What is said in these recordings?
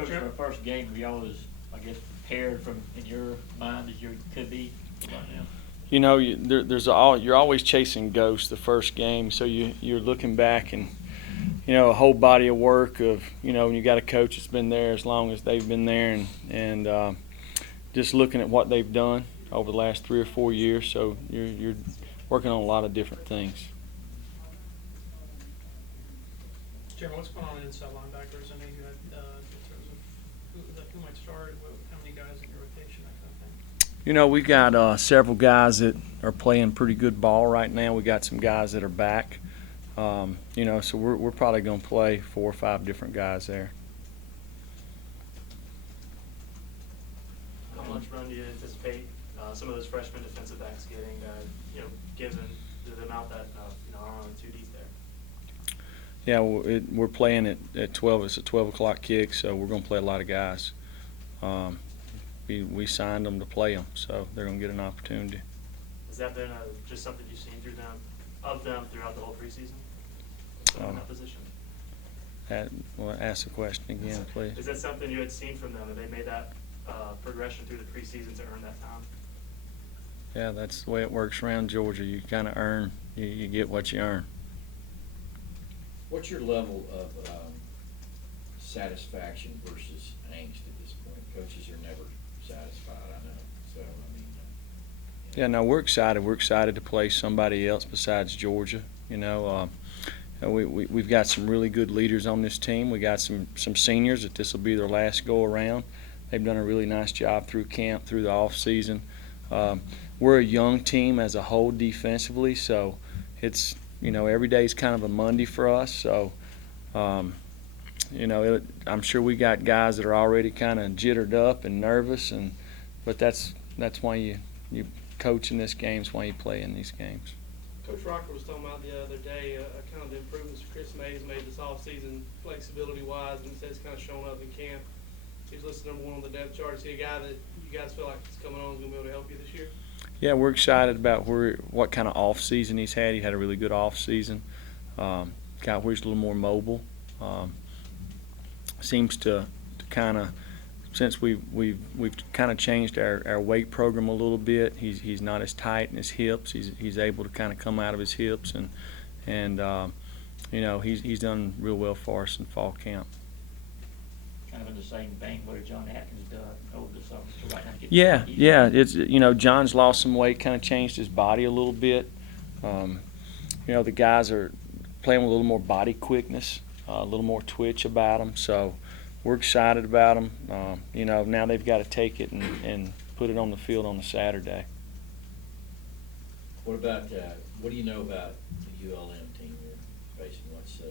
Coach, for our first game, we always, I guess, prepared from in your mind as you could be right now. You know, you're always chasing ghosts the first game, so you're looking back and a whole body of work of when you got a coach that's been there as long as they've been there, and just looking at what they've done over the last 3 or 4 years. So you're working on a lot of different things. Jeremy, what's going on in inside linebackers? I know you had in terms of who might start, how many guys in your rotation, that kind of thing. We got several guys that are playing pretty good ball right now. We got some guys that are back. So we're probably going to play 4 or 5 different guys there. How much run do you anticipate some of those freshman defensive backs getting, given the amount that are on 2 deep there? Yeah, we're playing at 12. It's a 12 o'clock kick, so we're going to play a lot of guys. We signed them to play them, so they're going to get an opportunity. Has that been just something you've seen throughout the whole preseason? In that position? Ask the question again, please. Is that something you had seen from them? Have they made that progression through the preseason to earn that time? Yeah, that's the way it works around Georgia. You kind of earn, you get what you earn. What's your level of satisfaction versus angst at this point? Coaches are never satisfied, I know. So, I mean. Yeah, no, we're excited. We're excited to play somebody else besides Georgia. We've got some really good leaders on this team. We got some seniors that this will be their last go around. They've done a really nice job through camp, through the off season. We're a young team as a whole defensively, so it's every day is kind of a Monday for us. So I'm sure we got guys that are already kind of jittered up and nervous, but that's why you coach in this game. It's why you play in these games. Coach Rocker was talking about the other day, kind of the improvements Chris May has made this offseason, flexibility-wise, and he says it's kind of shown up in camp. He's listed number 1 on the depth chart. Is he a guy that you guys feel like is coming on and going to be able to help you this year? Yeah, we're excited about what kind of off season he's had. He had a really good off season. Guy where he's a little more mobile. Seems to kind of, since we've kind of changed our weight program a little bit. He's not as tight in his hips. He's able to kind of come out of his hips, and he's done real well for us in fall camp. Kind of in the same vein what John Atkins done over the summer. So right now Yeah. It's John's lost some weight, kind of changed his body a little bit. The guys are playing with a little more body quickness, a little more twitch about them. So we're excited about them. Now they've got to take it and put it on the field on the Saturday. What do you know about the ULM team you're facing? What's the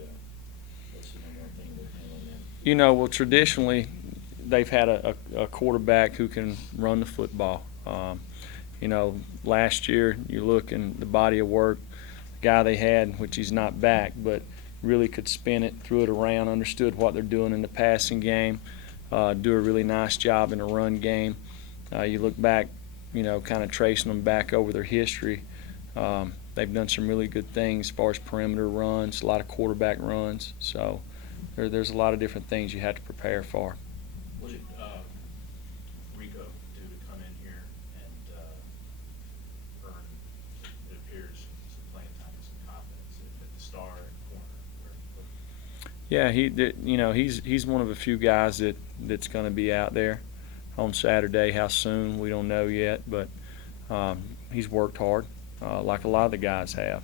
number one thing they're handling them? Well, traditionally they've had a quarterback who can run the football. Last year you look in the body of work, the guy they had, which he's not back, but really could spin it, threw it around, understood what they're doing in the passing game, do a really nice job in the run game. You look back, kind of tracing them back over their history. They've done some really good things as far as perimeter runs, a lot of quarterback runs. So there's a lot of different things you have to prepare for. What did Rico do to come in here and earn, it appears, some playing time and some confidence at the star and corner? Yeah, he's one of a few guys that's going to be out there on Saturday. How soon, we don't know yet, but he's worked hard, like a lot of the guys have.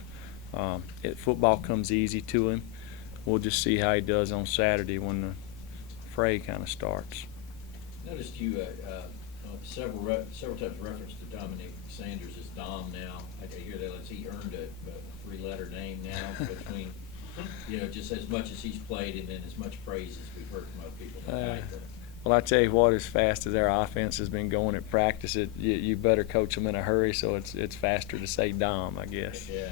Football comes easy to him. We'll just see how he does on Saturday when the fray kind of starts. Noticed you several times referenced to Dominic Sanders as Dom now. I hear that he earned a 3-letter name now between, just as much as he's played and then as much praise as we've heard from other people tonight. Well, I tell you what, as fast as our offense has been going at practice, you better coach them in a hurry, so it's faster to say Dom, I guess. Yeah.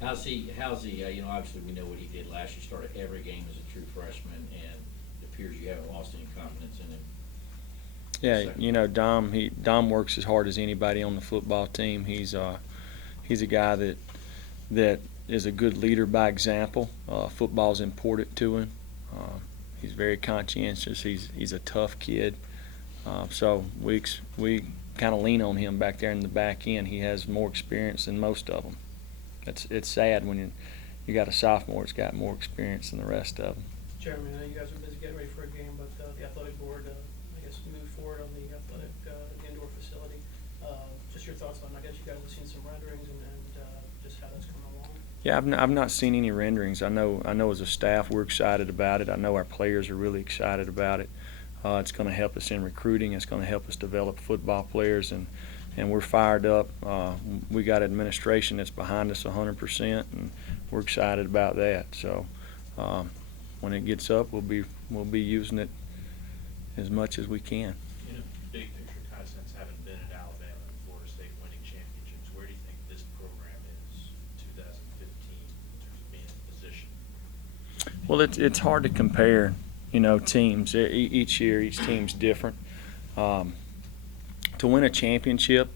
How's he? Obviously we know what he did last year. Started every game as a true freshman, and it appears you haven't lost any confidence in him. Yeah, Dom works as hard as anybody on the football team. He's a guy that is a good leader by example. Football's important to him. He's very conscientious. He's a tough kid. So we kind of lean on him back there in the back end. He has more experience than most of them. It's sad when you got a sophomore that's got more experience than the rest of them. Jeremy, I know you guys are busy getting ready for a game, but the athletic board, I guess, moved forward on the athletic indoor facility. Just your thoughts on, I guess you guys have seen some renderings and just how that's coming along. Yeah, I've not seen any renderings. I know as a staff we're excited about it. I know our players are really excited about it. It's going to help us in recruiting. It's going to help us develop football players, and we're fired up. We got administration that's behind us 100%, and we're excited about that. So when it gets up, we'll be using it as much as we can. In a big picture kind of sense, having been at Alabama and Florida State winning championships, where do you think this program is in 2015 in terms of being in position? Well, it's hard to compare, teams. Each year, each team's different. To win a championship,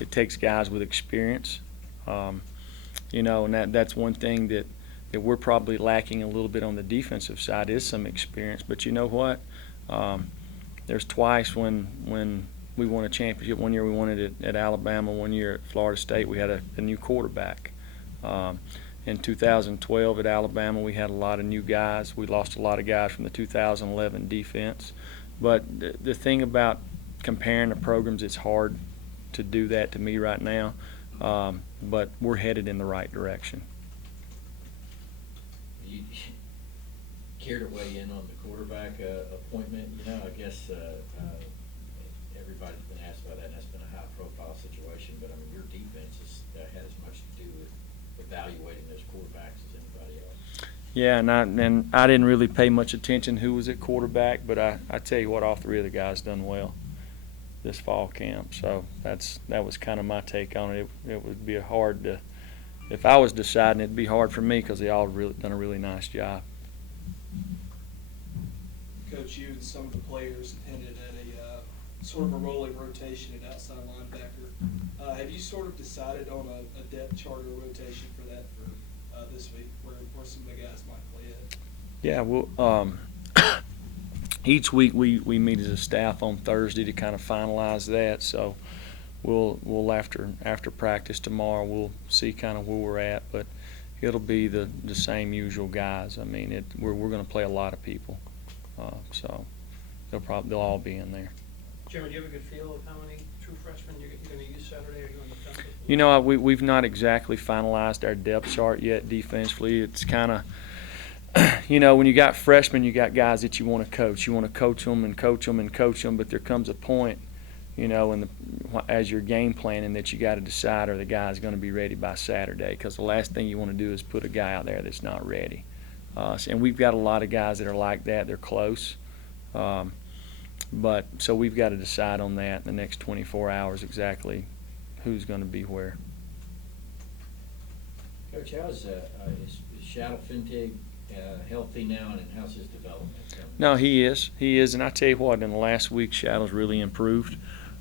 it takes guys with experience. And that's one thing that we're probably lacking a little bit on the defensive side is some experience. But you know what? There's twice when we won a championship. One year we won it at Alabama. One year at Florida State we had a new quarterback. In 2012 at Alabama we had a lot of new guys. We lost a lot of guys from the 2011 defense. But the thing about comparing the programs, it's hard to do that to me right now. But we're headed in the right direction. You care to weigh in on the quarterback appointment? I guess everybody's been asked about that, and that's been a high-profile situation. But, your defense had as much to do with evaluating those quarterbacks as anybody else. Yeah, and I didn't really pay much attention who was at quarterback, but I tell you what, all three of the guys done well this fall camp. So that was kind of my take on it. It would be hard to, if I was deciding, it'd be hard for me because they all really done a really nice job. Coach, you and some of the players attended at a sort of a rolling rotation at outside linebacker. Have you sort of decided on a depth chart or rotation for that for this week, where some of the guys might play it? Yeah, well, each week we meet as a staff on Thursday to kind of finalize that. So we'll after practice tomorrow we'll see kind of where we're at, but it'll be the same usual guys. I mean, we're going to play a lot of people, so they'll all be in there. Jeremy, do you have a good feel of how many true freshmen you're going to use Saturday? Are you on the fence? We've not exactly finalized our depth chart yet defensively. It's kind of, when you got freshmen, you got guys that you want to coach. You want to coach them and coach them and coach them, but there comes a point, as you're game planning that you got to decide, are the guys going to be ready by Saturday? Because the last thing you want to do is put a guy out there that's not ready. And we've got a lot of guys that are like that. They're close. But so we've got to decide on that in the next 24 hours exactly who's going to be where. Coach, is Shadow Fintig healthy now, and how's his development coming? No, he is, and I tell you what, in the last week, Shadow's really improved.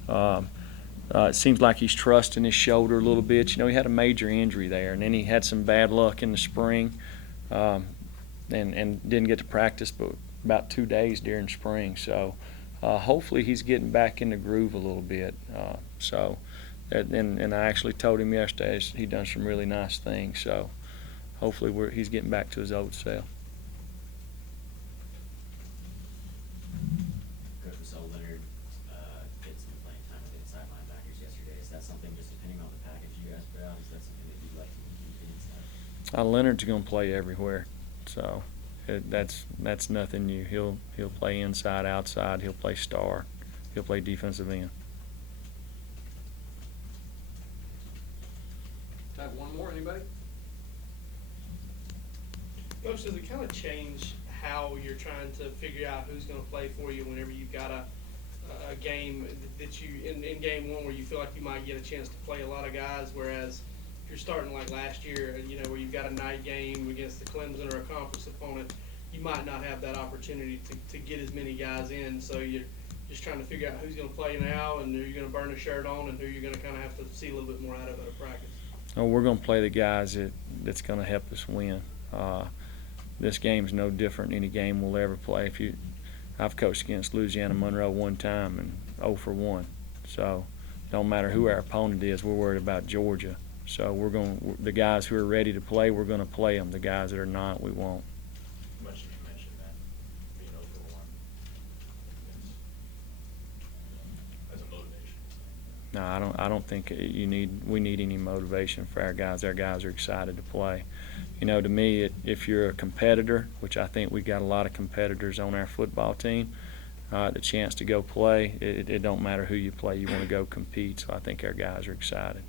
It seems like he's trusting his shoulder a little bit. He had a major injury there, and then he had some bad luck in the spring, and didn't get to practice but about 2 days during spring. So hopefully he's getting back in the groove a little bit. And I actually told him yesterday he's done some really nice things. So hopefully he's getting back to his old self. Coach, we saw Leonard get some playing time with inside linebackers yesterday. Is that something, just depending on the package you guys put out, is that something that you'd like to continue inside? Leonard's going to play everywhere, so that's nothing new. He'll play inside, outside. He'll play star. He'll play defensive end. Time for one more. Anybody? Coach, does it kind of change how you're trying to figure out who's going to play for you whenever you've got a game that you in game one where you feel like you might get a chance to play a lot of guys, whereas if you're starting like last year, where you've got a night game against the Clemson or a conference opponent, you might not have that opportunity to get as many guys in. So you're just trying to figure out who's going to play now and who you're going to burn a shirt on and who you're going to kind of have to see a little bit more out of at a practice. Oh, we're going to play the guys that's going to help us win. this game's no different than any game we'll ever play. I've coached against Louisiana Monroe one time and 0 for 1. So don't matter who our opponent is, we're worried about Georgia. So the guys who are ready to play, we're going to play them. The guys that are not, we won't. Much as you mentioned that, being over one, as a motivation. No, I don't think we need any motivation for our guys. Our guys are excited to play. To me, if you're a competitor, which I think we got a lot of competitors on our football team, the chance to go play, it don't matter who you play, you want to go compete. So I think our guys are excited.